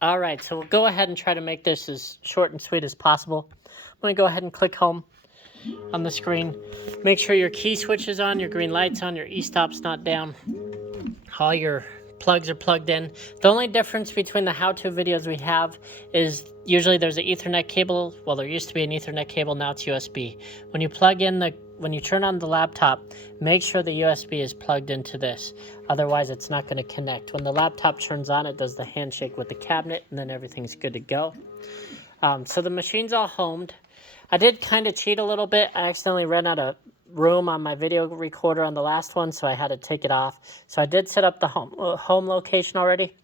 All right, so we'll go ahead and try to make this as short and sweet as possible. I'm going to go ahead and click home on the screen. Make sure your key switch is on, your green light's on, your e-stop's not down. All your plugs are plugged in. The only difference between the how-to videos we have is usually there's an Ethernet cable. Well, there used to be an Ethernet cable, now it's USB. When you turn on the laptop, make sure the USB is plugged into this. Otherwise, it's not going to connect. When the laptop turns on, it does the handshake with the cabinet, and then everything's good to go. So the machine's all homed. I did kind of cheat a little bit. I accidentally ran out of room on my video recorder on the last one, so I had to take it off. So I did set up the home location already,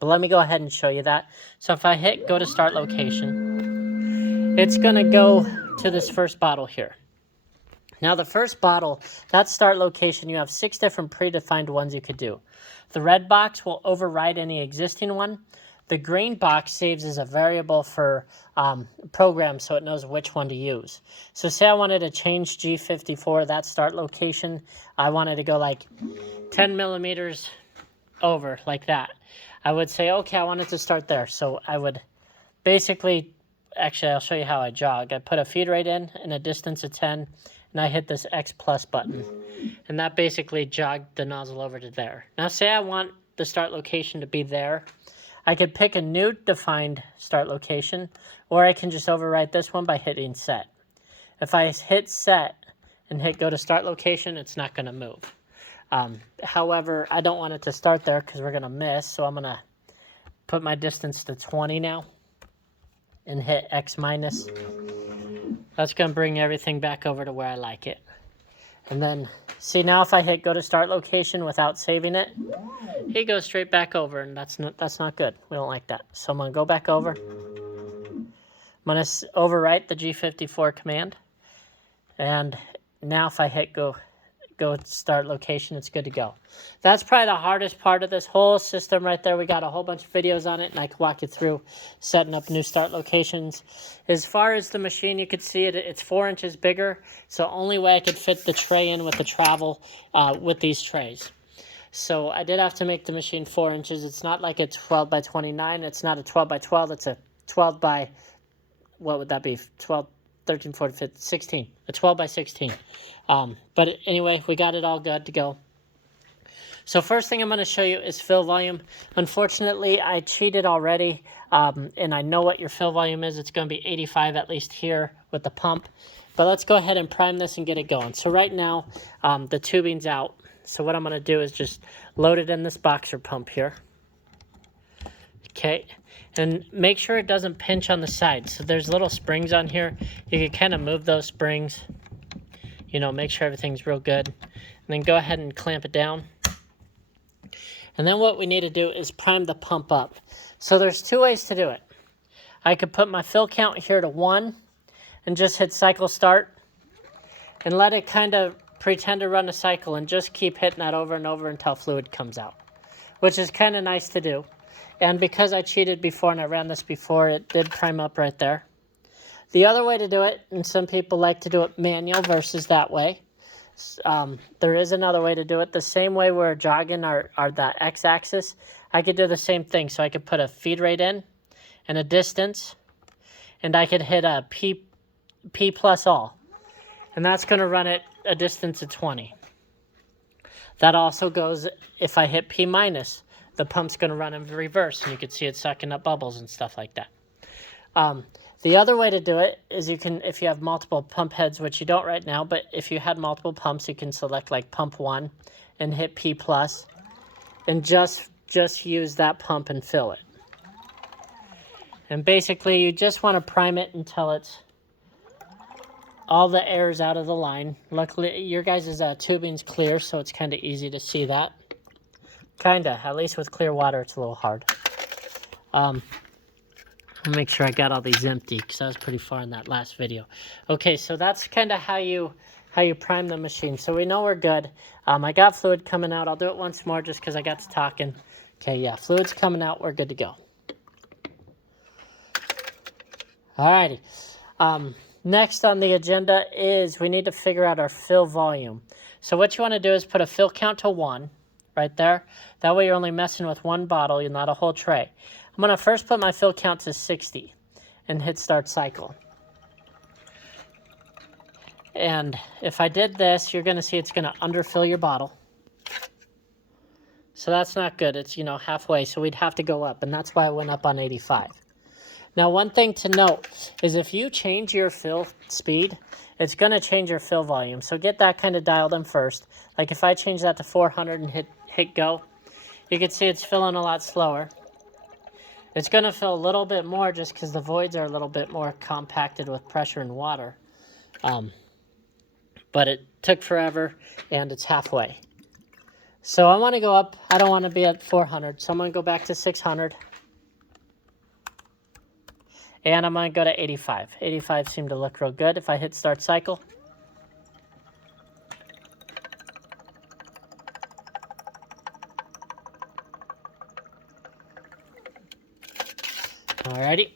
but let me go ahead and show you that. So if I hit go to start location, it's going to go to this first bottle here. Now the first bottle, that start location, you have 6 different predefined ones you could do. The red box will override any existing one. The green box saves as a variable for program, so it knows which one to use. So say I wanted to change G54, that start location. I wanted to go like 10 millimeters over, like that. I would say, okay, I want it to start there. So I would basically, actually, I'll show you how I jog. I put a feed rate in a distance of 10, and I hit this X plus button. And that basically jogged the nozzle over to there. Now say I want the start location to be there. I could pick a new defined start location, or I can just overwrite this one by hitting set. If I hit set and hit go to start location, it's not going to move. However, I don't want it to start there because we're going to miss, so I'm going to put my distance to 20 now and hit X minus. That's going to bring everything back over to where I like it. And then, see now if I hit go to start location without saving it, he goes straight back over, and that's not good. We don't like that. So I'm going to go back over. I'm going to overwrite the G54 command. And now if I hit go start location, it's good to go. That's probably the hardest part of this whole system right there. We got a whole bunch of videos on it, and I can walk you through setting up new start locations. As far as the machine, you could see it's 4 inches bigger. So only way I could fit the tray in with the travel with these trays. So I did have to make the machine 4 inches. It's not like a 12 by 29. It's not a 12 by 12. It's a 12 by, what would that be? 12, 13, 14, 15, 16. A 12 by 16. But anyway, we got it all good to go. So first thing I'm going to show you is fill volume. Unfortunately, I cheated already, and I know what your fill volume is. It's going to be 85 at least here with the pump. But let's go ahead and prime this and get it going. So right now, the tubing's out. So what I'm going to do is just load it in this boxer pump here. Okay, and make sure it doesn't pinch on the side. So there's little springs on here. You can kind of move those springs. You know, make sure everything's real good. And then go ahead and clamp it down. And then what we need to do is prime the pump up. So there's 2 ways to do it. I could put my fill count here to 1 and just hit cycle start and let it kind of pretend to run a cycle and just keep hitting that over and over until fluid comes out, which is kind of nice to do. And because I cheated before and I ran this before, it did prime up right there. The other way to do it, and some people like to do it manual versus that way, there is another way to do it. The same way we're jogging our that x-axis, I could do the same thing. So I could put a feed rate in and a distance, and I could hit a P plus all. And that's going to run it a distance of 20. That also goes if I hit P minus. The pump's going to run in reverse, and you can see it sucking up bubbles and stuff like that. The other way to do it is you can, if you have multiple pump heads, which you don't right now, but if you had multiple pumps, you can select like pump 1 and hit P plus and just use that pump and fill it. And basically, you just want to prime it until it's all the air's out of the line. Luckily, your guys' tubing's clear, so it's kind of easy to see that. Kinda, at least with clear water, it's a little hard. I'll make sure I got all these empty because I was pretty far in that last video. Okay, so that's kind of how you prime the machine. So we know we're good. I got fluid coming out. I'll do it once more just because I got to talking. Okay, yeah, fluid's coming out. We're good to go. Alrighty. Next on the agenda is we need to figure out our fill volume. So what you want to do is put a fill count to 1. right there. That way you're only messing with one bottle, you're not a whole tray. I'm going to first put my fill count to 60 and hit start cycle. And if I did this, you're going to see it's going to underfill your bottle. So that's not good. It's, you know, halfway, so we'd have to go up, and that's why I went up on 85. Now, one thing to note is if you change your fill speed, it's going to change your fill volume. So get that kind of dialed in first. Like if I change that to 400 and hit go, you can see it's filling a lot slower. It's going to fill a little bit more just because the voids are a little bit more compacted with pressure and water. But it took forever, and it's halfway. So I want to go up. I don't want to be at 400, so I'm going to go back to 600. And I'm going to go to 85. 85 seemed to look real good if I hit start cycle. Alrighty.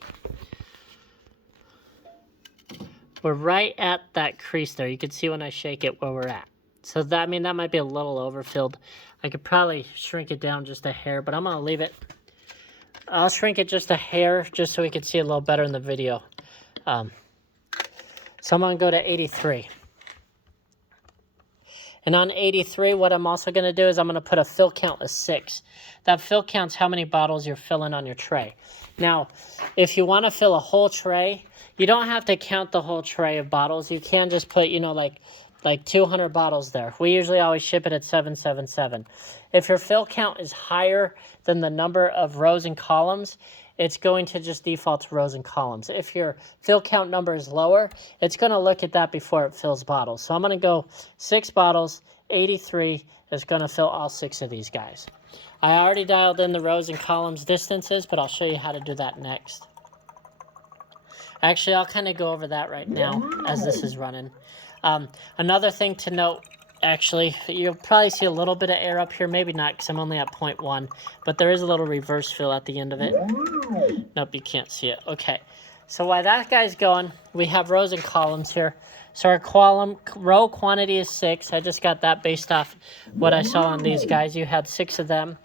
We're right at that crease there. You can see when I shake it where we're at. So that, I mean, that might be a little overfilled. I could probably shrink it down just a hair, but I'm going to leave it. I'll shrink it just a hair just so we can see it a little better in the video. So I'm going to go to 83. And on 83, what I'm also going to do is I'm going to put a fill count of 6. That fill count's how many bottles you're filling on your tray. Now, if you want to fill a whole tray, you don't have to count the whole tray of bottles. You can just put, you know, like 200 bottles there. We usually always ship it at 777. If your fill count is higher than the number of rows and columns, it's going to just default to rows and columns. If your fill count number is lower, it's going to look at that before it fills bottles. So I'm going to go 6 bottles, 83 is going to fill all 6 of these guys. I already dialed in the rows and columns distances, but I'll show you how to do that next. Actually, I'll kind of go over that right now as this is running. Another thing to note, actually, you'll probably see a little bit of air up here. Maybe not, because I'm only at 0.1, but there is a little reverse fill at the end of it. Nope, you can't see it. Okay, so while that guy's going, we have rows and columns here. So our row quantity is 6. I just got that based off what I saw on these guys. You had 6 of them.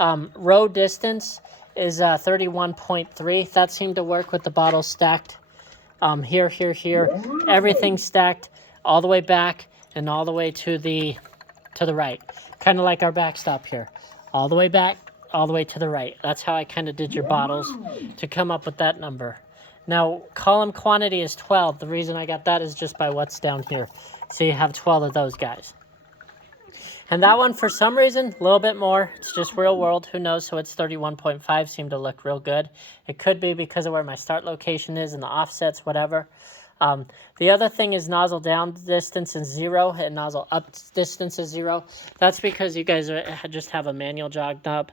Row distance is 31.3. That seemed to work with the bottles stacked. Here, everything stacked all the way back and all the way to the right. Kind of like our backstop here. All the way back, all the way to the right. That's how I kind of did your bottles to come up with that number. Now, column quantity is 12. The reason I got that is just by what's down here. So you have 12 of those guys. And that one, for some reason, a little bit more. It's just real world. Who knows? So it's 31.5. Seemed to look real good. It could be because of where my start location is and the offsets, whatever. The other thing is nozzle down distance is 0 and nozzle up distance is 0. That's because you guys just have a manual jog knob.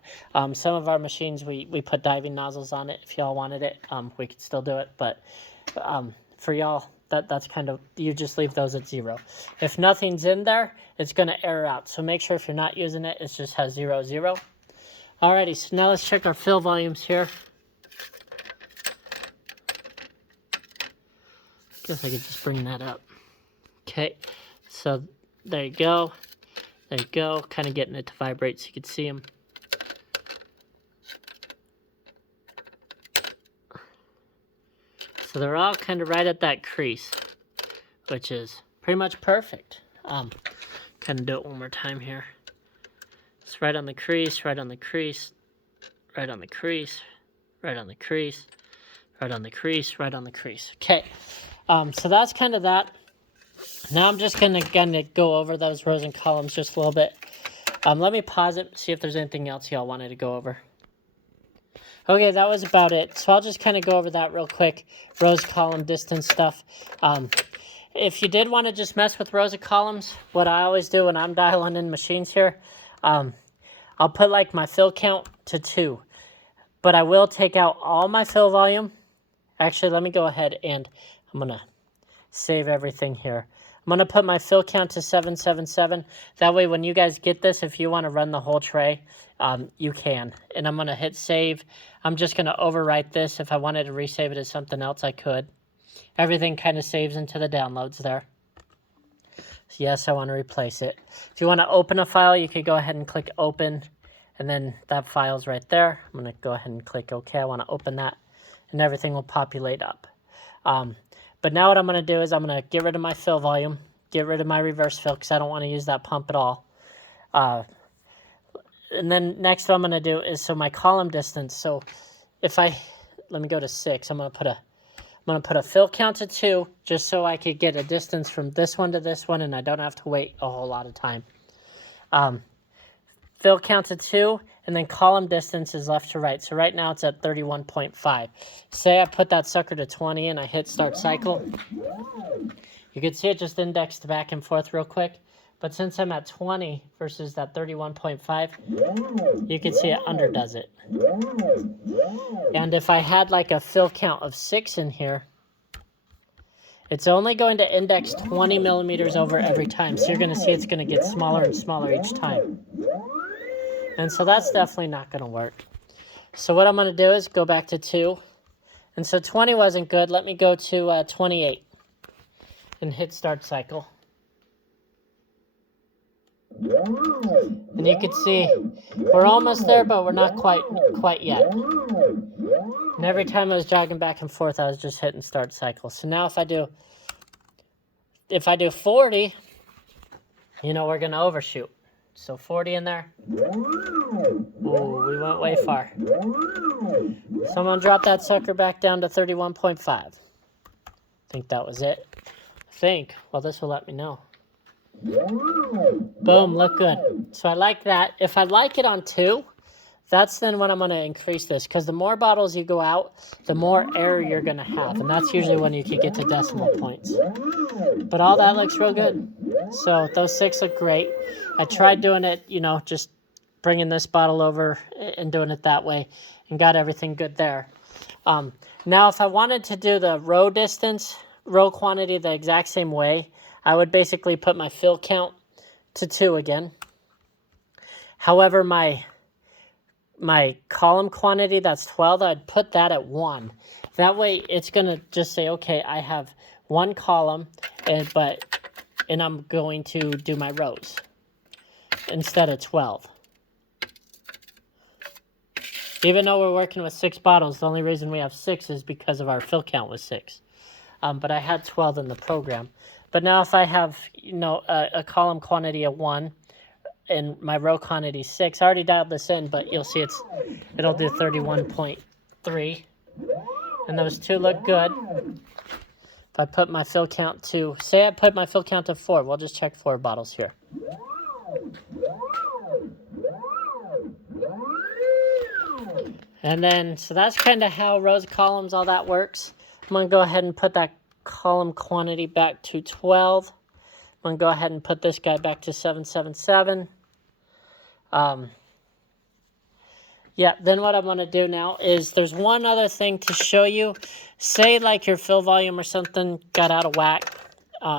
Some of our machines, we put diving nozzles on it. If y'all wanted it, we could still do it. But for y'all, that's kind of, you just leave those at 0. If nothing's in there, it's going to error out. So make sure if you're not using it, it just has 0, 0. Alrighty, so now let's check our fill volumes here. Guess I could just bring that up. Okay, so there you go. There you go. Kind of getting it to vibrate so you can see them. So they're all kind of right at that crease, which is pretty much perfect. Kind of do it one more time here. It's right on the crease, right on the crease, right on the crease, right on the crease, right on the crease, right on the crease. Okay, so that's kind of that. Now I'm just gonna go over those rows and columns just a little bit. Let me pause it, see if there's anything else y'all wanted to go over. Okay, that was about it. So I'll just kind of go over that real quick. Rows, column, distance stuff. If you did want to just mess with rows and columns, what I always do when I'm dialing in machines here, I'll put like my fill count to 2. But I will take out all my fill volume. Actually, let me go ahead and I'm going to save everything here. I'm going to put my fill count to 777. That way when you guys get this, if you want to run the whole tray, you can. And I'm going to hit save. I'm just going to overwrite this. If I wanted to resave it as something else, I could. Everything kind of saves into the downloads there. Yes, I want to replace it. If you want to open a file, you could go ahead and click open, and then that file's right there. I'm going to go ahead and click OK. I want to open that, and everything will populate up. But now what I'm going to do is I'm going to get rid of my fill volume, get rid of my reverse fill because I don't want to use that pump at all. And then next what I'm going to do is, so my column distance, so if let me go to 6, I'm going to put a fill count to 2 just so I could get a distance from this one to this one and I don't have to wait a whole lot of time. Fill count to 2 and then column distance is left to right. So right now it's at 31.5. Say I put that sucker to 20 and I hit start cycle. You can see it just indexed back and forth real quick. But since I'm at 20 versus that 31.5, you can see it underdoes it. And if I had like a fill count of 6 in here, it's only going to index 20 millimeters over every time. So you're going to see it's going to get smaller and smaller each time. And so that's definitely not going to work. So what I'm going to do is go back to 2. And so 20 wasn't good. Let me go to 28 and hit start cycle. And you can see we're almost there, but we're not quite yet. And every time I was jogging back and forth, I was just hitting start cycle. So now if I do 40, you know, we're going to overshoot. So 40 in there. Ooh, we went way far. So I'm going to drop that sucker back down to 31.5. I think that was it. Well, this will let me know. Boom, look good. So I like that. If I like it on 2, that's then when I'm going to increase this, because the more bottles you go out, the more error you're going to have, and that's usually when you can get to decimal points. But all that looks real good. So those 6 look great. I tried doing it, you know, just bringing this bottle over and doing it that way, and got everything good there. Now if I wanted to do the row distance, row quantity the exact same way, I would basically put my fill count to 2 again. However, my column quantity, that's 12, I'd put that at 1. That way it's going to just say, okay, I have 1 column, and I'm going to do my rows instead of 12. Even though we're working with 6 bottles, the only reason we have 6 is because of our fill count was 6. But I had 12 in the program. But now if I have, you know, a column quantity of 1 and my row quantity 6, I already dialed this in, but you'll see it'll do 31.3. And those 2 look good. If I put my fill count to, say I put my fill count to 4, we'll just check 4 bottles here. And then, so that's kind of how rows, columns, all that works. I'm going to go ahead and put that column quantity back to 12. I'm going to go ahead and put this guy back to 777. Yeah, then what I'm going to do now is there's one other thing to show you. Say like your fill volume or something got out of whack.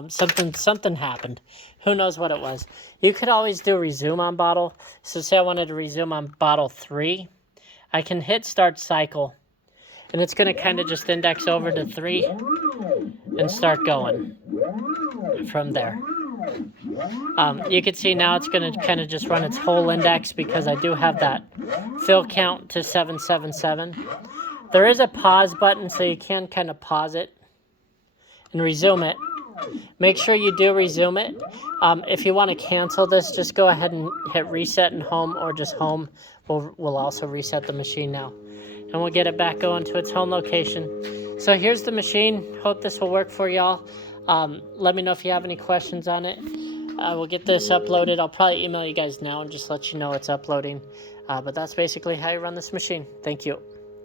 Something happened. Who knows what it was. You could always do resume on bottle. So say I wanted to resume on bottle 3. I can hit start cycle. And it's going to kind of just index over to 3 and start going from there. You can see now it's going to kind of just run its whole index because I do have that fill count to 777. There is a pause button, so you can kind of pause it and resume it. Make sure you do resume it. If you want to cancel this, just go ahead and hit reset and home, or just home. We'll also reset the machine now. And we'll get it back going to its home location. So here's the machine. Hope this will work for y'all. Let me know if you have any questions on it. We'll get this uploaded. I'll probably email you guys now and just let you know it's uploading. But that's basically how you run this machine. Thank you.